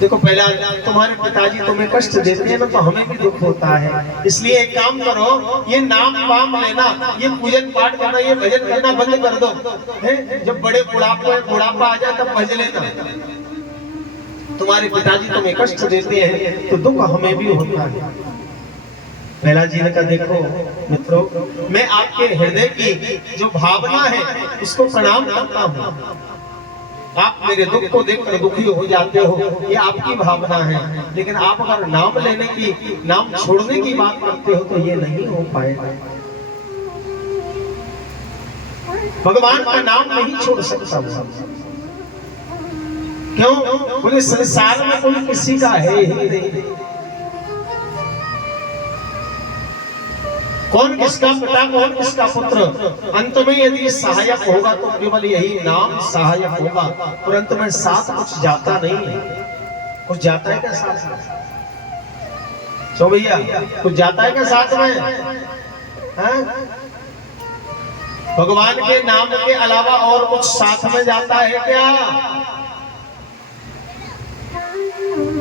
देखो पहला तुम्हारे पिताजी तुम्हें कष्ट देते हैं ना तो हमें भी दुख होता है। इसलिए एक काम करो, ये नाम वाम लेना, ये पूजन पाठ करना, ये भजन भजना बंद कर दो। जब बड़े बुढ़ापा आ जाए तब भज लेना। तुम्हारे पिताजी तुम्हें कष्ट देते हैं तो दुख हमें भी होता है। पहला जी का देखो मित्रों, मैं आपके हृदय की जो भावना है उसको प्रणाम करता हूँ। आप मेरे दुख को देखकर दुखी हो जाते हो, ये आपकी भावना है। लेकिन आप अगर नाम लेने की, नाम छोड़ने की बात करते हो तो ये नहीं हो पाएगा। भगवान का नाम नहीं छोड़ सकता। क्यों? बोले संसार में कोई किसी का है ही नहीं। कौन किसका पिता, कौन किसका पुत्र। अंत में यदि सहायक होगा तो केवल यही नाम सहायक होगा, और अंत में साथ कुछ जाता नहीं है। कुछ जाता है क्या साथ में? सो भैया कुछ जाता है क्या साथ में? भगवान के नाम के अलावा और कुछ साथ में जाता है क्या?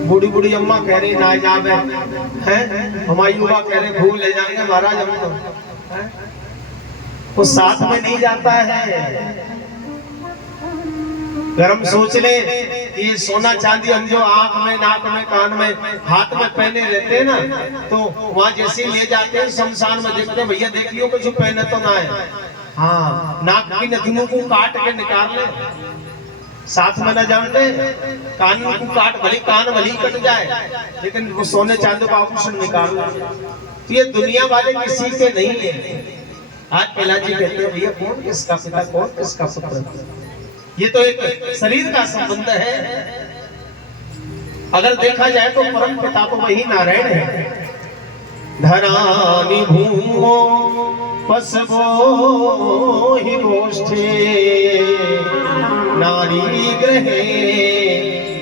बूढ़ी बूढ़ी अम्मा कह रही ना जावे हैं, हमारी युवा कह रहे भूल ले जाएंगे महाराज हमको। वो साथ में नहीं जाता है। अगर हम सोच ले ये सोना चांदी हम जो आंख में, नाक में, कान में, हाथ में पहने रहते हैं ना, तो वहां जैसे ले जाते हैं शमशान में, देखते भैया देखियो कुछ पहने तो ना है। हाँ, नाक की नथुनों को काट के निकाल ले, साथ में न जानते। कान को काट भली, कान भली कट जाए, लेकिन वो सोने चांदी का आभूषण निकाल। तो ये दुनिया वाले किसी के नहीं है। आज पहला जी कहते हैं भैया कौन किसका पिता, कौन किसका पुत्र। ये तो एक शरीर का संबंध है। अगर देखा जाए तो परम पिता तो वही नारायण है। धरानी भूमो पसवो हि गोष्ठे, नारी ग्रहे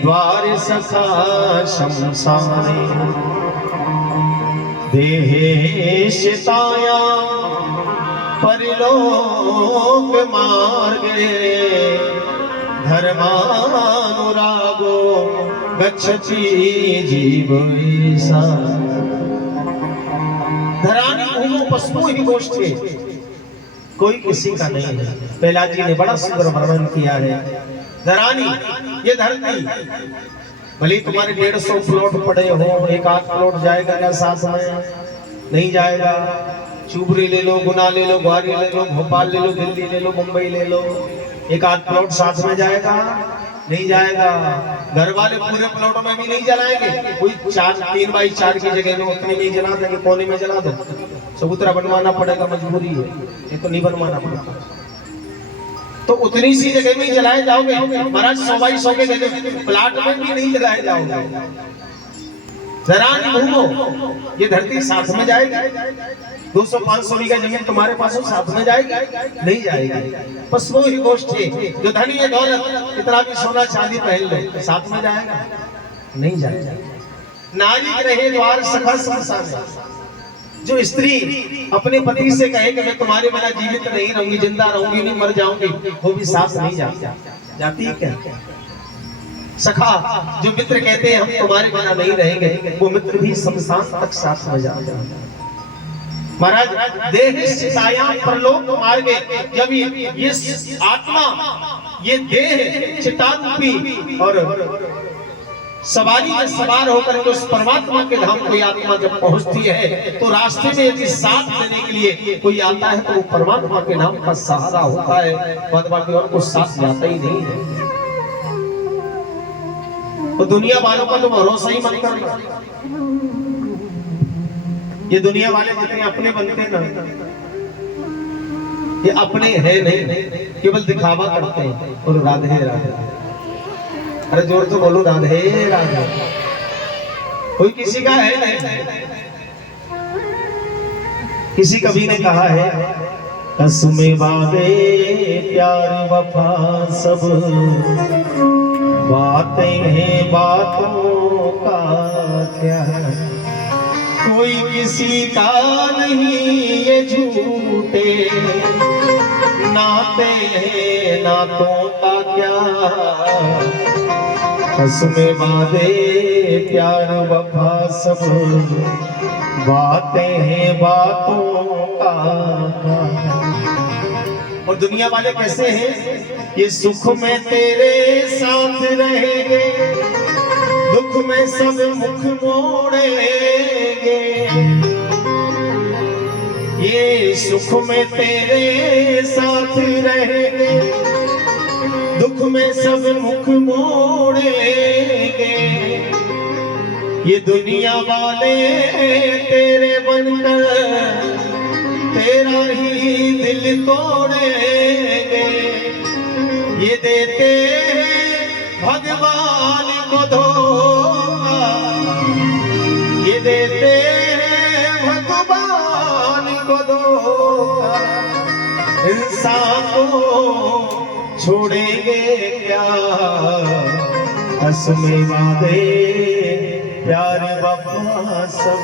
द्वार सखा शमशाने, देहेशिताया परलोक मार्गे, धर्मानुरागो गच्छति जीव ऐसा। धरानी भूमो पशुओं ही गोष्ठी, कोई किसी का नहीं है। पहला जी ने बड़ा सुंदर वर्णन किया है। धरानी ये धरती, भले तुम्हारे 150 प्लॉट पड़े हो, एक आध प्लॉट जाएगा क्या साथ में? नहीं जाएगा। चुबरी ले लो, गुना ले लो, ग्वारी ले लो, भोपाल ले लो, दिल्ली ले लो, मुंबई ले लो, एक आध प्लॉट साथ में जाएगा? नहीं जाएगा। घर वाले पूरे प्लॉट में भी नहीं जलाएंगे। कोई 3x4 की जगह में उतनी नहीं जला देंगे, कोने में जला दो। चबूतरा बनवाना पड़ेगा, मजबूरी है, ये तो नहीं बनवाना पड़ेगा। तो उतनी सी जगह में ही जलाए जाओगे महाराज। 100x100 के जगह प्लाट में भी नहीं जलाए जाओगे। धरानी भूमो, ये धरती साथ में जाएगी। 200-500 बीघा जमीन तुम्हारे पास साथ में जाएगी? नहीं जाएगी। पशुओं ही गोष्ठी, जो धनी है दौलत, इतना भी सोना चांदी पहन लो, साथ में जाएगा? नहीं जाएगा। नारी रहे द्वार सखा शमशान, जो स्त्री अपने पति से कहे कि मैं तुम्हारे बिना जीवित नहीं रहूंगी, जिंदा रहूंगी नहीं, मर जाऊंगी, वो भी साथ नहीं जाती है क्या? सखा जो मित्र कहते हैं हम तुम्हारे बिना नहीं रहेंगे, वो मित्र भी शमशान तक साथ में जाते हैं। महाराज देहशिताया परलोक मार्गे, जब ये आत्मा, ये देह चिता रूपी और सवारी में सवार होकर के उस परमात्मा के धाम कोई आत्मा जब पहुंचती है, तो रास्ते में यदि साथ देने के लिए कोई आता है तो वो परमात्मा के नाम का सहारा होता है, बाद बाकी और कुछ साथ जाता ही नहीं है। तो दुनिया वालों का तो भरोसा ही मत करना। ये दुनिया वाले जितने अपने बनते ना, ये अपने हैं नहीं, केवल दिखावा करते हैं। और राधे राधे, अरे जोर तो बोलो राधे राधे। कोई किसी का है नहीं। किसी कवि ने कहा है, कसमे वादे प्यार वफा सब, बातें हैं बातों का क्या, कोई किसी का नहीं ये झूठे नाते हैं, नातों का क्या। हंसने वादे प्यार वफा सब बातें हैं बातों का। और दुनिया वाले कैसे हैं? ये सुख में तेरे साथ रहेंगे, दुख में सब मुख मोड़ेंगे। ये सुख में तेरे साथ रहेंगे, दुख में सब मुख मोड़ेंगे। ये दुनिया वाले तेरे बनकर तेरा ही दिल तोड़ेंगे। ये देते हैं भगवान को धोखा, ये देते हैं भगवान को धोखा। इंसान को छोड़ेंगे क्या? हंसने वादे प्यार वफा सब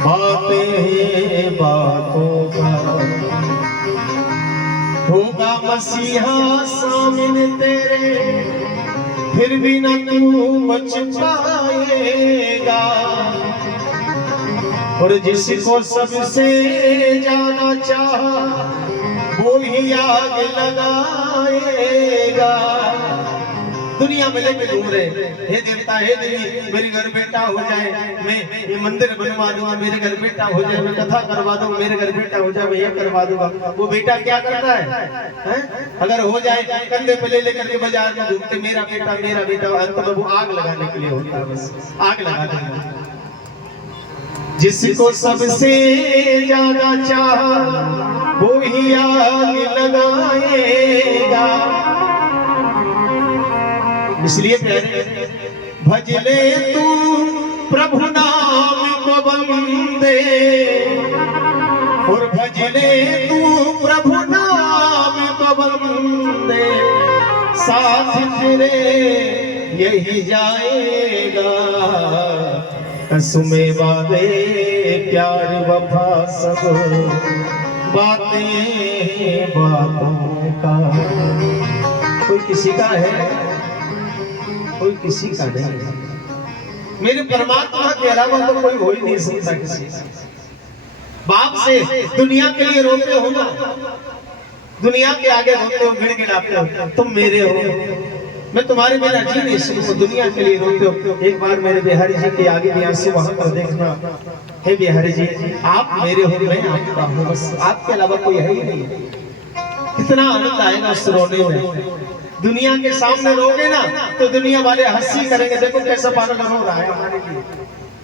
बातें बातों का। होगा मसीहा सामने तेरे, फिर भी न तू बच पाएगा। और जिसको सबसे ज्यादा चाहा वो ही आग लगाएगा। दुनिया में लेके घूम रहे, हे देवता हे देवी मेरे घर बेटा हो जाए, मैं ये मंदिर बनवा दूंगा, मेरे घर बेटा हो जाए, मैं कथा करवा दूंगा, मेरे घर बेटा हो जाए, मैं ये करवा दूंगा। वो बेटा क्या करता है? अगर हो जाए कंधे पे ले लेकर के बाजार में घूमते मेरा बेटा, अंत में वो आग लगाने के लिए होता है, बस आग लगा देगा। जिसको सबसे ज्यादा चाहा वो ही आग लगाएगा। इसलिए प्यारे भजले तू प्रभु नाम को बंदे, और भजले तू प्रभु नाम को बंदे, साथ तेरे यही जाएगा। हंसने वादे प्यार वफा सब बातें बातों का। कोई किसी का है, कोई किसी का नहीं है। मेरे परमात्मा के अलावा तो कोई हो ही नहीं सकता किसी का। बाप से दुनिया के लिए रोते हो ना, दुनिया के आगे रोते हो, गिड़गिड़ाते हो, तुम मेरे हो, मैं तुम्हारे बिना जी नहीं सकूं, दुनिया के लिए रोते हो। एक बार मेरे बिहारी जी के आगे भी आंसू वहां पर देखना, हे बिहारी जी आप मेरे हो, मैं आपका हूं, बस आपके अलावा कोई है ही नहीं। कितना आनंद आएगा उस रोने में। दुनिया के सामने रोगे ना तो दुनिया वाले हंसी करेंगे, देखो कैसा पागल रो रहा है हमारे लिए,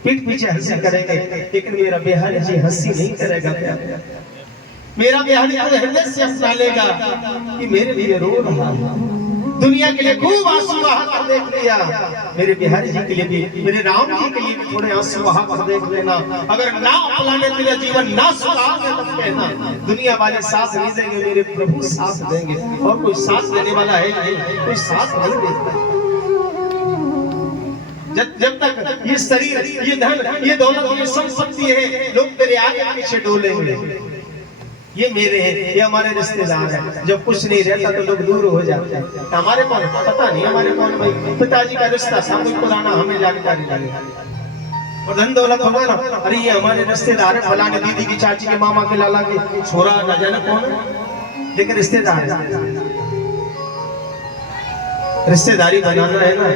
पीठ पीछे हंसी करेंगे। लेकिन मेरा बिहारी जी हंसी नहीं करेगा, मेरा बिहारी को हृदय से अपना लेगा कि मेरे लिए रो रहा है। दुनिया के लिए खूब आंसू बहा कर देख लिया, मेरे बिहारी जी के लिए भी, मेरे राम जी के लिए भी थोड़े आंसू बहा कर देख लेना। अगर ना अपनाने के लिए जीवन ना सुधारने तब कहना, दुनिया वाले साथ नहीं देंगे, मेरे प्रभु साथ देंगे। और कोई साथ देने वाला है नहीं, कोई साथ नहीं देता। जब तक ये शरीर, ये धन, ये दौलत, ये संपत्ति है, लोग तेरे आगे पीछे डोलेंगे। ये मेरे हैं, ये हमारे रिश्तेदार हैं। जब कुछ नहीं रहता तो लोग दूर हो जाते हैं। हमारे कौन पता नहीं, हमारे कौन भाई पिताजी का रिश्ता था कोई पुराना, हमें जानकारी नहीं। और धन दौलत होगा ना, अरे ये हमारे रिश्तेदार है, फलाने दीदी की, चाची के, मामा के, लाला के छोरा, न जाने कौन है, लेकिन रिश्तेदार है। रिश्तेदारी बनाना है ना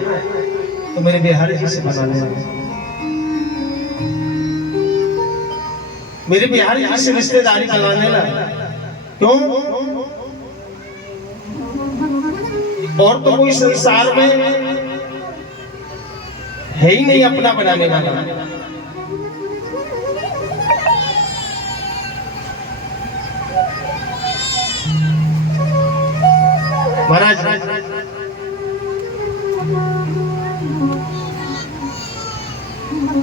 तो मेरे बिहारी जी से बना लेना। मेरे बिहारी जी से रिश्तेदारी लगाने लगा, क्यों? और तो कोई संसार में है ही नहीं अपना बनाने वाला। महाराज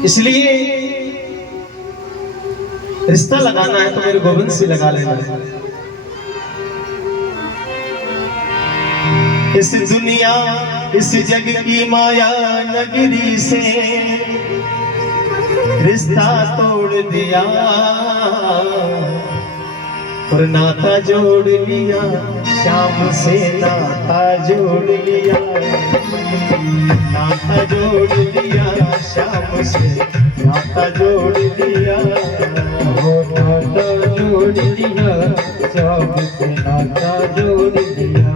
इसलिए रिश्ता लगाना है तो मेरे गोविंद से लगा लेना है। इस दुनिया, इस जग की माया नगरी से रिश्ता तोड़ दिया और नाता जोड़ लिया श्याम से नाता जोड़ लिया, नाता जोड़ लिया, श्याम से नाता जोड़ लिया, हो नाता जोड़ लिया, श्याम से नाता जोड़ लिया।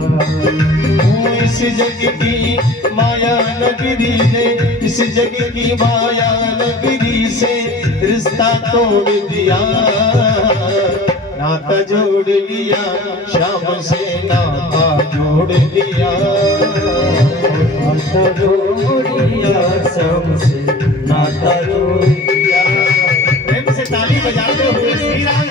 इस जग की माया नगरी ने, इस जग की माया नगरी से रिश्ता तोड़ दिया, नाता जोड़ लिया, श्याम से नाता जोड़ लिया, नाता जोड़ लिया, श्याम से नाता जोड़ लिया। प्रेम से ताली बजाते हुए श्री राम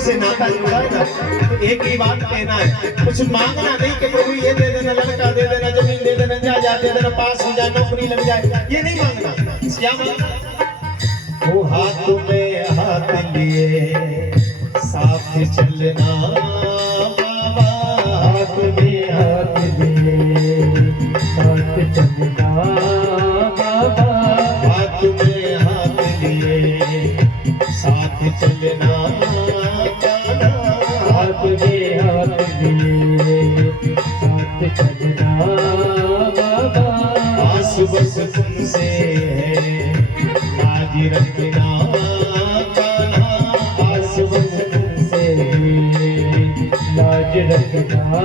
से नाता जुड़ा है ना, तो एक ही बात कहना है, कुछ मांगना नहीं कि प्रभु ये दे देना, लड़का दे देना, जमीन दे देना, जायदाद दे देना, पास हो जाए, नौकरी लग जाए, ये नहीं मांगना। क्या मांगना? वो हाथ में हाथ लिए साथ चलना बाबा, हाथ में हाथ लिए साथ चलना बाबा, हाथ में हाथ लिए साथ चलना, हाथ में हाथ लिए साथ चलना बाबा। आस बस तुमसे लाज रखना कान्हा, आस बस तुमसे लाज रखना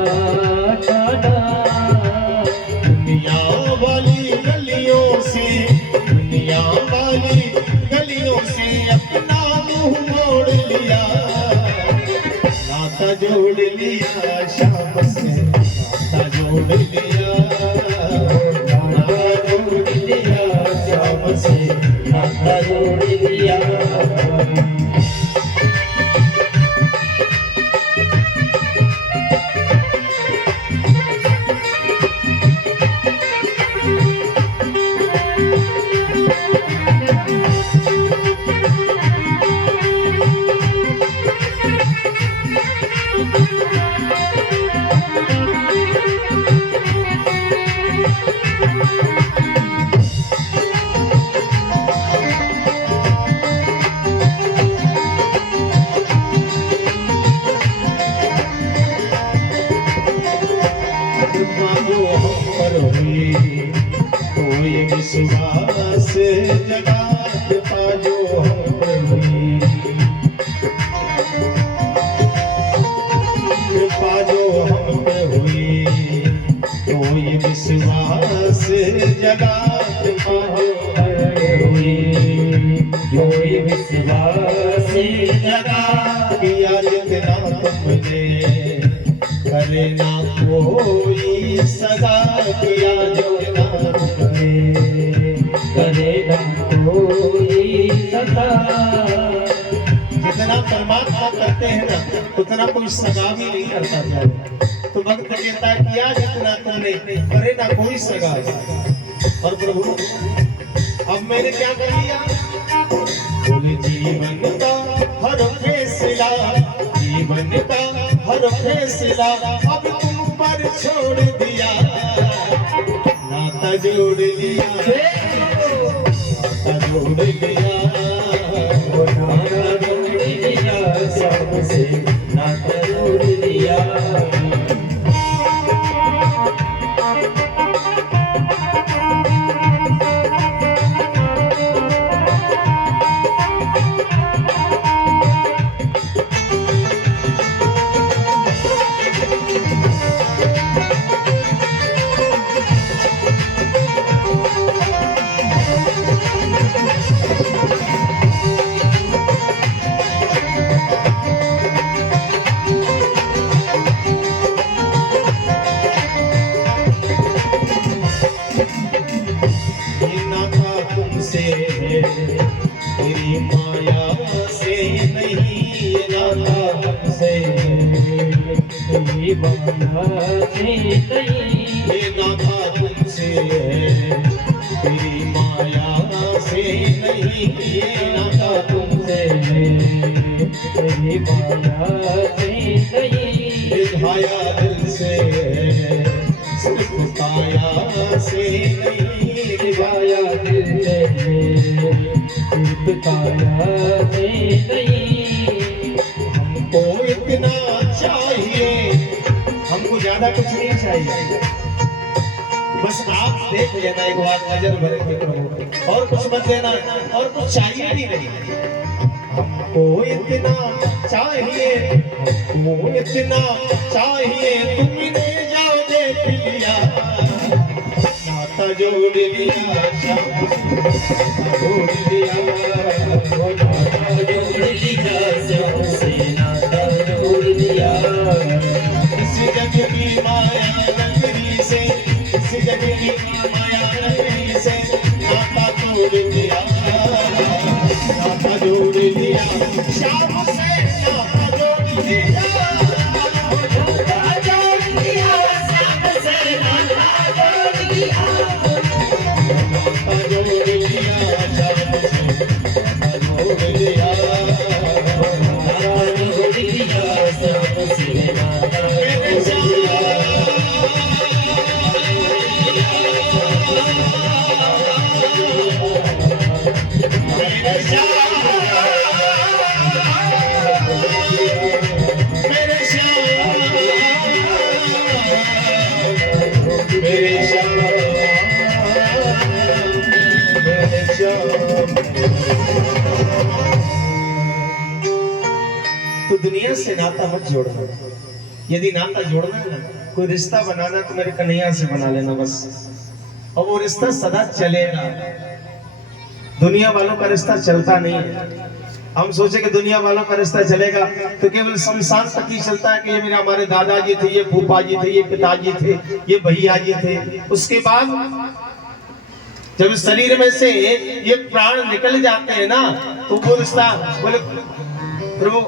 कान्हा। दुनिया वाली गलियों से, दुनिया वाली गलियों से अपना मुंह मोड़ लिया, नाता जोड़ लिया, श्याम से नाता जोड़ लिया, नाता जोड़ लिया, श्याम से नाता जोड़ लिया। कोई विश्वास जगात पाजो हम हुई, पाजो हम पे हुई, कोई विश्वास जगात पाजो हुई, कोई विश्वास जगा किया जितना तुमने, करे ना कोई सगा, किया जितना तुमने, करे ना कोई सगा। जितना परमात्मा करते हैं ना, उतना कोई सगा भी नहीं करता जाए। तो भक्त कहता है किया जितना तुमने, करे ना कोई सगा। और प्रभु अब मैंने क्या कर लिया, बोले जीवन का हर फैसला, जीवन का हर फैसला अब तुम पर छोड़ दिया, नाता जोड़ लिया, नाता जोड़ लिया, नाता जोड़ लिया, श्याम से नाता जोड़ लिया। हे नाथा तुमसे तेरी माया से नहीं, ये नाथा तुमसे तेरी माया से नहीं, निभाया दिल से सिर्फ काया से नहीं, निभाया दिल से सिर्फ काया से नहीं। हमको इतना चाहिए, हमको ज्यादा कुछ नहीं चाहिए, बस आप देख लेना एक बार नजर भर के प्रभु, और कुछ मत देना, और कुछ चाहिए भी नहीं। हमको इतना चाहिए, हमको इतना चाहिए, तुमने जाओ देख लिया, नाता जोड़ लिया, जोड़ लिया, जोड़ लिया सबसे नाता जोड़ लिया। इस जग की माया नगरी से, इस जग की माया नगरी से नाता जोड़ लिया, नाता जोड़ लिया, शाम से नाता जोड़ लिया, नाता जोड़ लिया, शाम से नाता जोड़ लिया, नाता जोड़ लिया, शाम से नाता जोड़ लिया, नाता जोड़ लिया सबसे नाता मेरे जोड़ लिया। तो दुनिया से नाता मत जोड़ना, यदि नाता जोड़ना है ना, कोई रिश्ता बनाना तो मेरे कन्हैया से बना लेना बस, और वो रिश्ता सदा चलेगा। दुनिया वालों का रिश्ता चलता नहीं है। हम सोचे कि दुनिया वालों का रिश्ता चलेगा तो केवल शमशान तक ही चलता है कि ये मेरे हमारे दादाजी थे, ये फूफा जी थे, ये पिताजी थे, ये भैया जी थे। उसके बाद जब इस शरीर में से ये प्राण निकल जाते हैं ना, तो वो रिश्ता बोले प्रभु,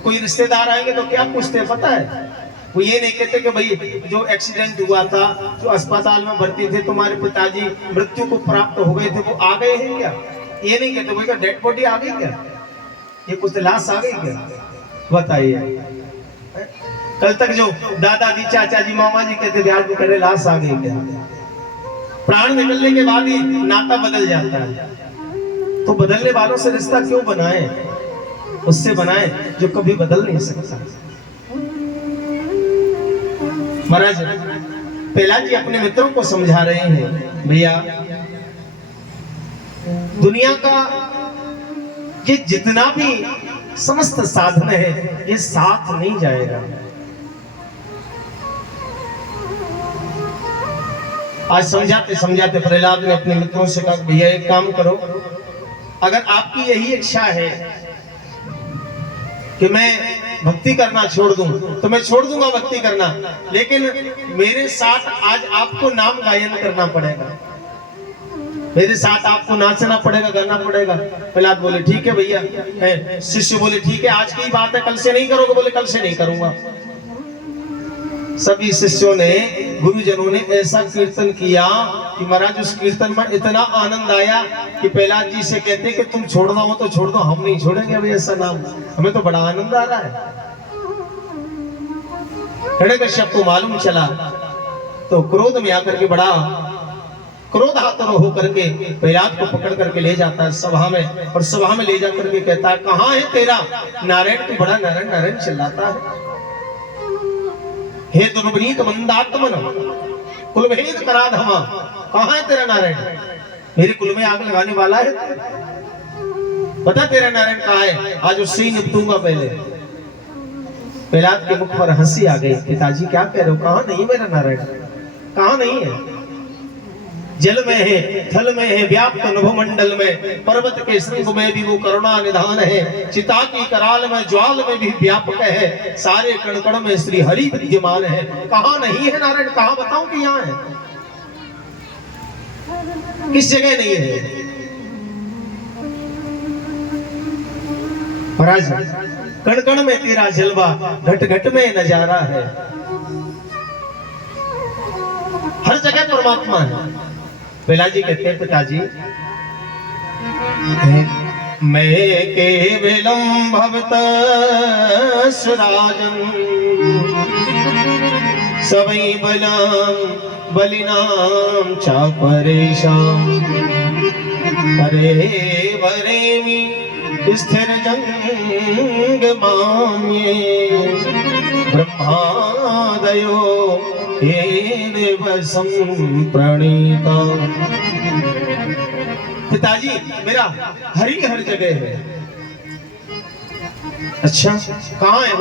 कोई रिश्तेदार आएंगे तो क्या पूछते हैं पता है? वो ये नहीं कहते कि भाई जो एक्सीडेंट हुआ था, जो अस्पताल में भर्ती थे, तुम्हारे पिताजी मृत्यु को प्राप्त हो गए थे, वो आ गए हैं क्या? ये नहीं कहते भाई, डेड बॉडी आ गई क्या, ये कुछ लाश आ गई क्या? बताइए। कल तक जो दादाजी चाचा जी मामा जी कहते थे, आज वो कह रहे लाश आ गई क्या? प्राण निकलने के बाद ही नाता बदल जाता है। तो बदलने वालों से रिश्ता क्यों बनाए? उससे बनाए जो कभी बदल नहीं सकता। महाराज प्रहलाद जी अपने मित्रों को समझा रहे हैं, भैया दुनिया का ये जितना भी समस्त साधन है, ये साथ नहीं जाएगा। आज समझाते समझाते प्रहलाद ने अपने मित्रों से कहा, भैया एक काम करो, अगर आपकी यही इच्छा है कि मैं भक्ति करना छोड़ दूं, तो मैं छोड़ दूंगा भक्ति करना, लेकिन मेरे साथ आज आपको नाम गायन करना पड़ेगा, मेरे साथ आपको नाचना पड़ेगा, गाना पड़ेगा। प्रहलाद बोले ठीक है भैया। शिष्य बोले ठीक है, आज की बात है, कल से नहीं करोगे? बोले कल से नहीं करूंगा। सभी शिष्यों ने, गुरुजनों ने ऐसा कीर्तन किया कि महाराज उस कीर्तन में इतना आनंद आया कि प्रहलाद जी से कहते कि तुम छोड़ना हो तो छोड़ दो, हम नहीं छोड़ेंगे अभी ऐसा नाम, हमें तो बड़ा आनंद आ रहा है। हिरण्यकश्यप को मालूम चला तो क्रोध में आकर के बड़ा क्रोधातुर होकर के प्रहलाद को पकड़ करके ले जाता है सभा में, और सभा में ले जाकर के कहता है, कहाँ है तेरा नारायण? तू बड़ा नारायण नारायण चिल्लाता है। हे दुर्वनीत मंदात्मन कुलभेद कराधमा, कहाँ है तेरा नारायण? मेरे कुल में आग लगाने वाला है, बता तेरा नारायण कहाँ है? आज उससे ही निपटूंगा पहले। प्रहलाद के मुख पर हंसी आ गई। पिताजी क्या कह रहे हो? कहाँ नहीं मेरा नारायण, कहाँ नहीं है? जल में है, थल में है, व्याप्त नभोमंडल में, पर्वत के श्रृंग में भी वो करुणा निधान है, चिता की कराल में ज्वाल में भी व्यापक है, सारे कण कण में श्री हरि विद्यमान है। कहाँ नहीं है नारायण? कहाँ बताऊं कि यहाँ है? किस जगह नहीं है? महाराज कण कण में तेरा जलवा, घट घट में नजारा है। हर जगह परमात्मा है। बेला जी कहते हैं पिताजी, मैं केवलम भवतस् राजन सवै बलम बलिनाम चापरेशाम हरे वरेमि स्थिर जंग माम्ये ब्रह्मादयो येन वसं प्रणीता। पिताजी मेरा हरि हर जगह है। अच्छा कहाँ है?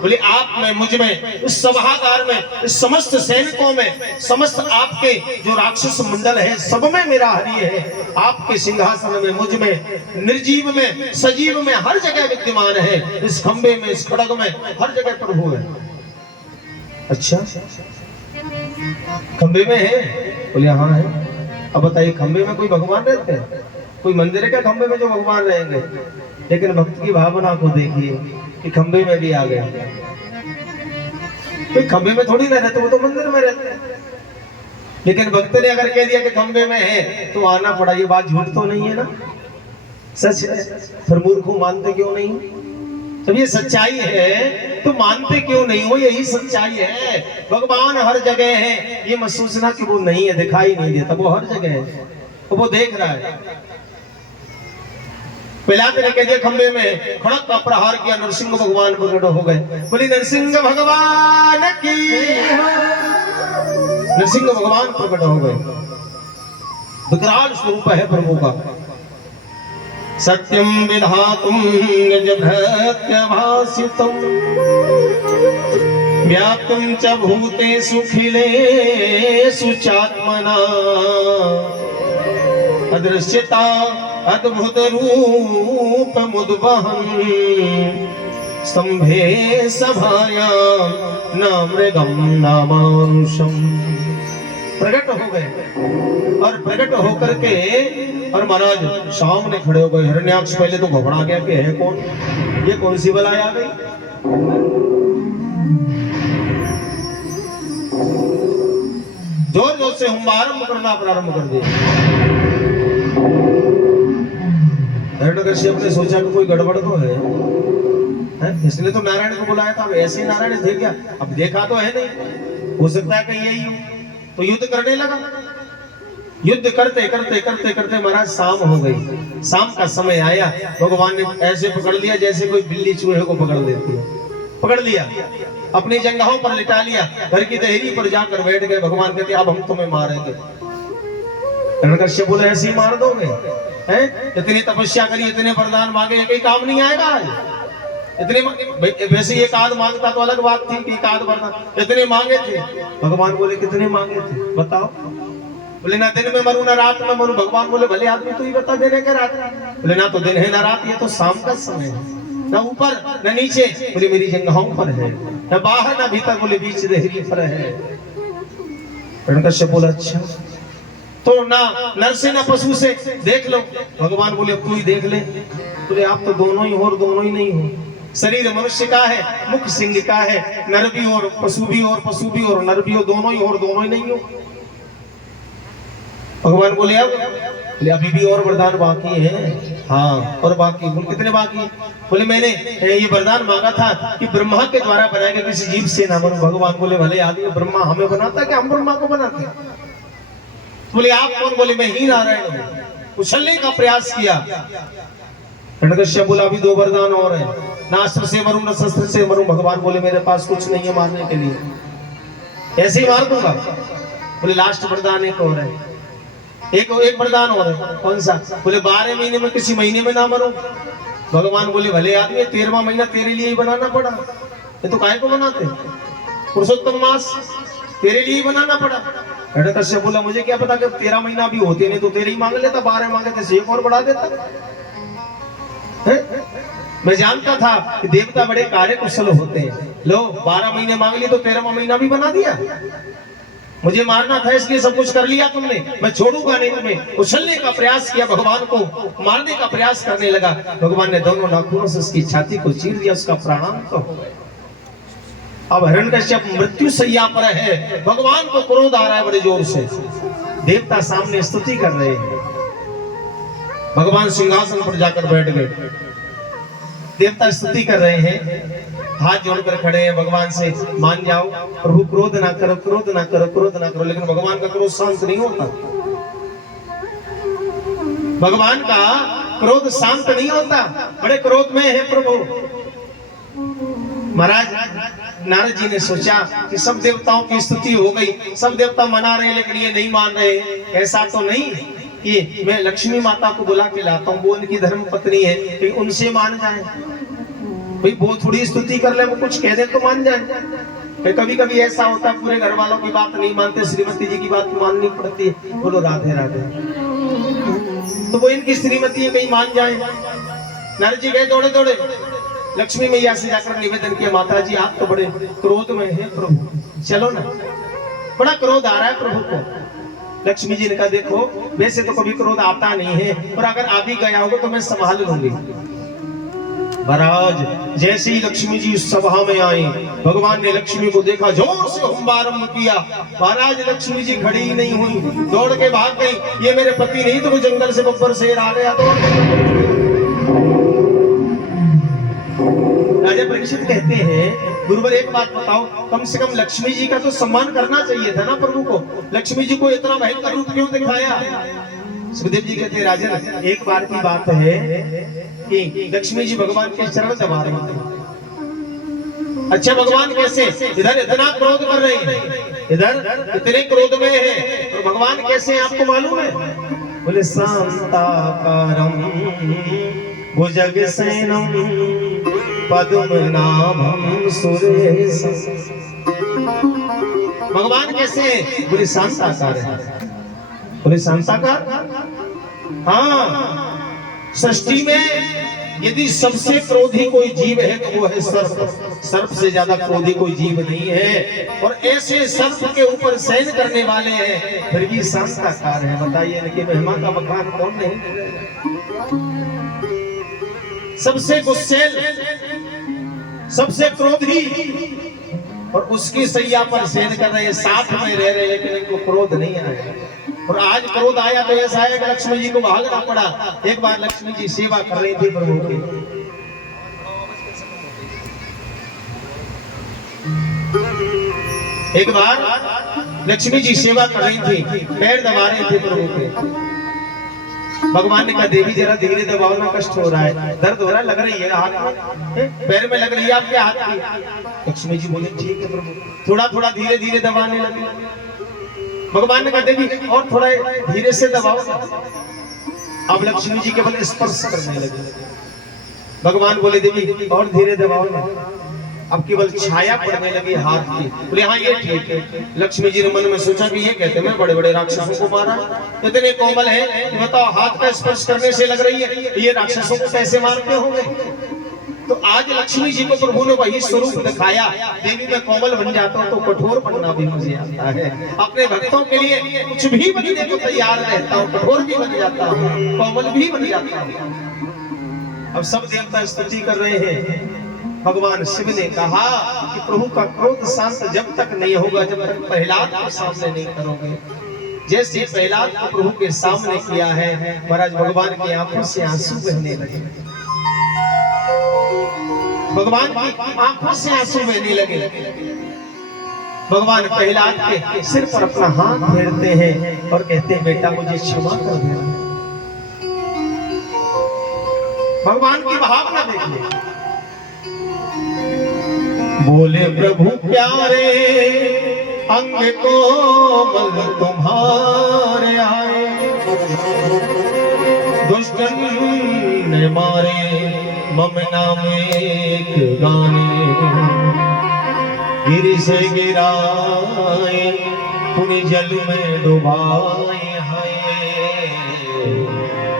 बोले आप में, मुझ में, इस सभागार में, इस समस्त सैनिकों में, समस्त आपके जो राक्षस मंडल है सब में मेरा हरि है। आपके सिंहासन में, मुझ में, निर्जीव में, सजीव में, हर जगह विद्यमान है। इस खंबे में, इस खड़ग में, हर जगह प्रभु है। अच्छा खंबे में है? बोले हाँ है। अब बताइए खंबे में कोई भगवान रहते हैं? कोई मंदिर है क्या खंबे में जो भगवान रहेंगे? लेकिन भक्त की भावना को देखिए कि खंबे में भी आ गए। कोई खंबे में थोड़ी ना रहते, वो तो मंदिर में रहते हैं। लेकिन भक्त ने अगर कह दिया कि खंबे में है तो आना पड़ा। ये बात झूठ तो नहीं है ना? सच है। फिर मूर्ख को मानते क्यों नहीं? जब ये सच्चाई है तो मानते क्यों नहीं हो? यही सच्चाई है। भगवान हर जगह है। ये मत सोचना कि वो नहीं है, दिखाई नहीं देता। वो हर जगह है, तो वो देख रहा है। पिलाते ने कह दिया खंबे में, खड़क का प्रहार किया, नरसिंह भगवान प्रकट हो गए। बोली नरसिंह भगवान की। नरसिंह भगवान प्रकट हो गए। विकराल स्वरूप है प्रभु का। सत्यम विधातुम निजभृत्यभासितम व्याप्तुम च भूतेषु खिलेषु चात्मना अदृश्यता अद्भुत रूप मुद्वहं स्तंभे सभायां न मृगम नामांशम। प्रकट हो गए और प्रकट होकर के और महाराज सामने खड़े हो गए। हिरण्याक्ष पहले तो घबरा गया कि है कौन, ये कौन सी बलाई आ गई। जोर जोर से हुंबारंभ करना प्रारंभ कर दिया। हिरण्यकश्यप ने सोचा कि कोई गड़बड़ तो है, इसलिए तो नारायण को बुलाया था। ऐसे नारायण थे क्या? अब देखा तो है नहीं, हो सकता है कहीं यही हो। तो युद्ध करने लगा। युद्ध करते करते करते करते महाराज शाम हो गई। शाम का समय आया, भगवान ने ऐसे पकड़ लिया जैसे कोई बिल्ली चूहे को पकड़ लेती है। पकड़ लिया, अपनी जंघाओं पर लिटा लिया, घर की देहरी पर जाकर बैठ गए। भगवान कहते अब हम तुम्हें मारेंगे। हिरण्यकश्यप बोले ऐसे ही मार दोगे? हैं? इतनी तपस्या करी, इतने वरदान मांगे, कहीं काम नहीं आएगा आज। इतने वैसे एक आध मांगता तो अलग बात थी कि एक आध वरदान, इतने मांगे थे। भगवान बोले कितने मांगे थे बताओ? बोले ना दिन में मरूं ना रात में मरूं। भगवान बोले भले आदमी तू ही बता, दिन है क्या रात? बोले ना तो दिन है ना रात, ये तो शाम का समय है। ना ऊपर ना नीचे, बोले मेरी जंघाओं पर है। ना बाहर ना भीतर, बोले बीच देहरी पर है। हिरण्यकश्यप बोला अच्छा तो ना नर से ना पशु से देख लो। भगवान बोले अब तू ही देख ले। बोले आप तो दोनों ही हो और दोनों ही नहीं हो। शरीर मनुष्य का है, मुख सिंह का है। नर भी और पशु भी और पशु भी और नर भी हो, दोनों ही और दोनों ही नहीं हो। भगवान बोले अब बोले अभी भी और वरदान बाकी है। हाँ और बाकी? बोले कितने बाकी? बोले मैंने ये वरदान मांगा था कि ब्रह्मा के द्वारा बनाए गए किसी जीव से ना मरूं। भगवान बोले भले आदमी ब्रह्मा हमें बनाता है कि हम ब्रह्मा को बनाते हैं? बोले आप कौन? बोले मैं ही नारायण हूं। उछलने का प्रयास किया। हिरण्यकश्यप बोला अभी दो वरदान और है, ना अस्त्र से मरूं ना शस्त्र से मरूं। भगवान बोले मेरे पास कुछ नहीं है मारने के लिए, ऐसे ही मार दूंगा। बोले लास्ट वरदान एक और है, एक वरदान और है। कौन सा? बोले 12 महीने में किसी महीने में ना मरूं। भगवान बोले भले आदमी 13वां महीना तेरे लिए ही बनाना पड़ा। ये तो काहे को बनाते? पुरुषोत्तम मास तेरे लिए ही बनाना पड़ा। हिरण्यकश्यप बोला मुझे क्या पता कि 13 महीना भी होते, नहीं तो तेरे ही मांग लेता। 12 मांगे थे, एक और बढ़ा देता है? मैं जानता था कि देवता बड़े कार्य कुशल होते हैं। लो 12 महीने मांग लिए तो 13वां महीना भी बना दिया। मुझे मारना था इसलिए सब कुछ कर लिया तुमने, मैं छोड़ूंगा नहीं तुम्हें। उछलने का प्रयास किया, भगवान को मारने का प्रयास करने लगा। भगवान ने दोनों नाखूनों से उसकी छाती को चीर दिया, उसका प्राणांत हो गया। अब हिरण्यकश्यप मृत्यु शैया पर है, भगवान को क्रोध आ रहा है बड़े जोर से। देवता सामने स्तुति कर रहे हैं, भगवान सिंहासन पर जाकर बैठ गए। देवता स्तुति कर रहे हैं, हाथ जोड़कर खड़े हैं भगवान से, मान जाओ प्रभु, क्रोध ना करो, क्रोध ना करो, क्रोध ना करो। लेकिन भगवान का क्रोध शांत नहीं होता, भगवान का क्रोध शांत नहीं होता, बड़े क्रोध में है प्रभु। महाराज नारद जी ने सोचा कि सब देवताओं की स्तुति हो गई, सब देवता मना रहे हैं लेकिन ये नहीं मान रहे। ऐसा तो नहीं कि मैं लक्ष्मी माता को बुला के लाता हूँ, वो उनकी धर्म पत्नी है, कि उनसे मान जाए। भाई वो थोड़ी स्तुति कर ले, वो कुछ कह दे तो मान जाए। कभी कभी ऐसा होता है पूरे घर वालों की बात नहीं मानते, श्रीमती जी की बात माननी पड़ती है। बोलो राधे राधे। तो वो इनकी श्रीमती है, कहीं मान जाए। नारद जी गए दौड़े दौड़े लक्ष्मी मैया से जाकर निवेदन किया, माता जी आप तो बड़े क्रोध में हैं प्रभु, चलो ना, बड़ा क्रोध आ रहा है प्रभु को। लक्ष्मी जी ने कहा देखो वैसे तो कभी क्रोध आता नहीं है, और अगर आ भी गया होगा तो मैं संभाल लूंगी। महाराज जैसे ही लक्ष्मी जी उस सभा में आई, भगवान ने लक्ष्मी को देखा, जोर से हुंबारंभ किया। महाराज लक्ष्मी जी खड़ी ही नहीं हुई, दौड़ के भाग गई। ये मेरे पति नहीं तो जंगल से बब्बर शेर आ गया। दौड़ राजा परीक्षित कहते हैं, गुरुवर एक बात बताओ, कम से कम लक्ष्मी जी का तो सम्मान करना चाहिए था ना प्रभु को। लक्ष्मी जी को इतना भयंकर रूप क्यों दिखाया? सुखदेव जी कहते हैं, राजन एक बार की बात है कि लक्ष्मी जी भगवान के चरण दबा रहे थे। अच्छा भगवान कैसे इधर इतना क्रोध कर रहे हैं, इधर इतने क्रोध में है, तो भगवान कैसे आपको मालूम है? बोले शांताकारं भुजगशयनं पद्मनाभं सुरेशं। भगवान कैसे है? बोले शांताकार है। बोले शांताकार, हाँ। सृष्टि में यदि सबसे क्रोधी कोई जीव है तो वो है सर्प। सर्प से ज्यादा क्रोधी कोई जीव नहीं है, और ऐसे सर्प के ऊपर शयन करने वाले हैं, फिर भी शांताकार है। बताइए इनके महिमा का बखान कौन नहीं करेगा? सबसे गुस्सेल, सबसे क्रोधी, और उसकी सैया पर शयन कर रहे हैं, साथ में रह रहे, लेकिन इनको क्रोध नहीं आया। और आज क्रोध आया तो ऐसा है कि लक्ष्मी जी को भागना पड़ा। एक बार लक्ष्मी जी सेवा कर रही थी प्रभु की, एक बार लक्ष्मी जी सेवा कर रही थी, पैर दबा रहे थे प्रभु के। भगवान ने कहा देवी जरा धीरे दबाओ ना, कष्ट हो रहा है, दर्द हो रहा है, लग रही है हाथ में, पैर में लग रही है आपके हाथ की। लक्ष्मी जी बोले ठीक है प्रभु, थोड़ा थोड़ा धीरे धीरे दबाने लगे। भगवान ने कहा देवी और थोड़ा धीरे से दबाओ। अब लक्ष्मी जी केवल स्पर्श करने लगे। भगवान बोले देवी और धीरे दबाओ ना। अब केवल छाया पड़ने लगी हाथ की। बोले हाँ ये ठीक है। लक्ष्मी जी ने मन में सोचा कि ये कहते मैं बड़े बड़े राक्षसों को मारा, इतने कोमल है, बताओ हाथ का स्पर्श करने से लग रही है, ये राक्षसों को कैसे मारते होंगे? तो आज लक्ष्मी जी को प्रभु ने वही स्वरूप दिखाया, देवी मैं कोमल बन जाता हूँ तो कठोर बनना भी मुझे आता है। अपने भक्तों के लिए कुछ भी बनने को तैयार रहता हूँ, कठोर भी बन जाता हूँ, कोमल भी बन जाता हूँ। अब सब देवता स्तुति कर रहे हैं। भगवान शिव ने कहा कि प्रभु का क्रोध शांत जब तक नहीं होगा, जब तक प्रहलाद को सामने नहीं करोगे। जैसे प्रहलाद को प्रभु के सामने किया है, महाराज भगवान की आंखों से आंसू बहने लगे। भगवान की आंखों से आंसू बहने लगे। भगवान प्रहलाद के सिर पर अपना हाथ फेरते हैं और कहते हैं बेटा मुझे क्षमा कर दो। भगवान की भावना देखिए। बोले प्रभु प्यारे अंग कोमल तुम्हारे आए, दुष्टन ने मारे मम नाम एक गाने, गिर से गिराए पुण्य जल में डुबाए,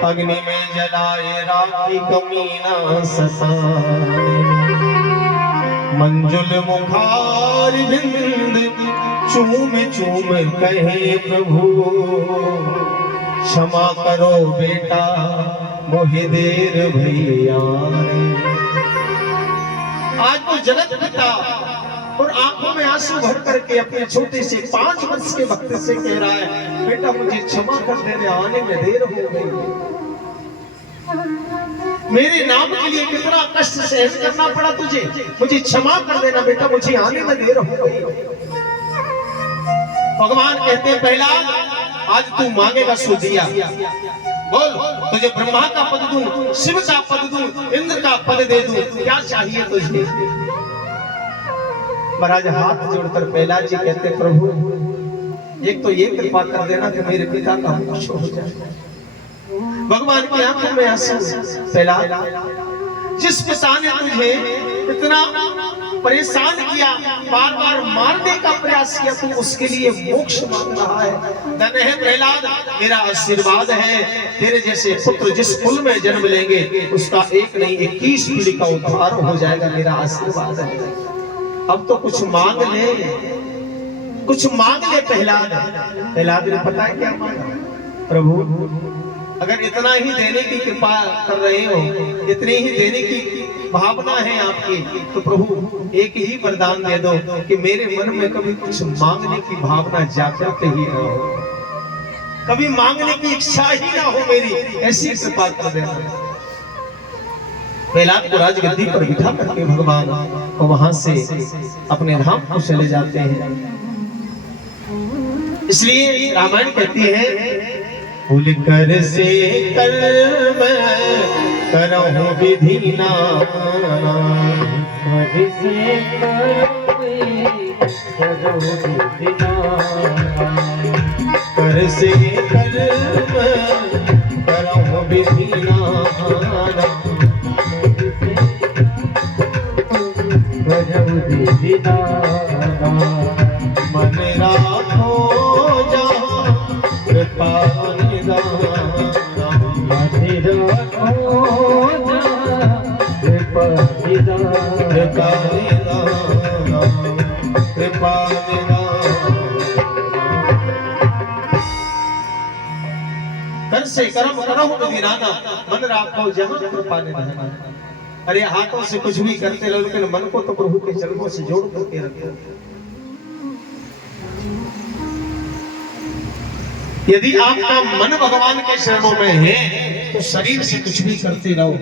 अग्नि में जलाए राखी कमीना ससाए, मंजुल मुखार बिंद चूम चूम कहे प्रभु, क्षमा करो बेटा मोहि देर भैया। आज तो जगत पिता और आंखों में आंसू भर करके अपने छोटे से 5 वर्ष के भक्त से कह रहा है, बेटा मुझे क्षमा कर देने, आने में देर हो गई। मेरे नाम के लिए कितना कष्ट सहन करना पड़ा तुझे, मुझे क्षमा कर देना बेटा, मुझे आने में देर हो गई। भगवान कहते हैं, पहला आज तू मांगेगा सो दिया, बोल तुझे ब्रह्मा का पद दूं, शिव का पद दूं, इंद्र का पद दे दूं, क्या चाहिए तुझे? महाराज हाथ जोड़कर प्रहलाद जी कहते, प्रभु एक तो ये कृपा कर देना कि मेरे पिता का मोक्ष हो जाए। भगवान की आंखों में आंसू। प्रहलाद, जिस पिता ने तुझे इतना परेशान किया, बार बार मारने का प्रयास किया, तू उसके लिए मोक्ष मांग रहा है। धन है प्रहलाद, मेरा आशीर्वाद है, तेरे जैसे पुत्र जिस कुल में जन्म लेंगे उसका एक नहीं 21 पीढ़ी का उद्धार हो जाएगा, मेरा आशीर्वाद है। अब तो कुछ मांग ले, कुछ मांग ले प्रहलाद। प्रहलाद ने पता है क्या मांगा? प्रभु अगर इतना ही देने की कृपा कर रहे हो, इतनी ही देने की भावना है आपकी, तो प्रभु एक ही वरदान दे दो कि मेरे मन में कभी कुछ मांगने की भावना जागृत ही ना हो, कभी मांगने की इच्छा ही ना हो मेरी, ऐसी कृपा कर देना। प्रहलाद को राजगद्दी पर बिठा करके भगवान वहां से अपने धाम को चले जाते हैं। इसलिए रामायण कहती है, भूल कर से कर मैं करहूं विधि नाना, से कर से कर मैं करहूं विधि नाना, मन राखो जहाँ कृपा निदान, कृपा कर से कर्म करो विधिनाना, मन राखो जहाँ कृपा निधान। अरे हाथों से कुछ भी करते रहो, लेकिन मन को तो प्रभु के चरणों से जोड़ करके रखो। यदि आपका मन भगवान के चरणों में है तो शरीर से कुछ भी करते रहो।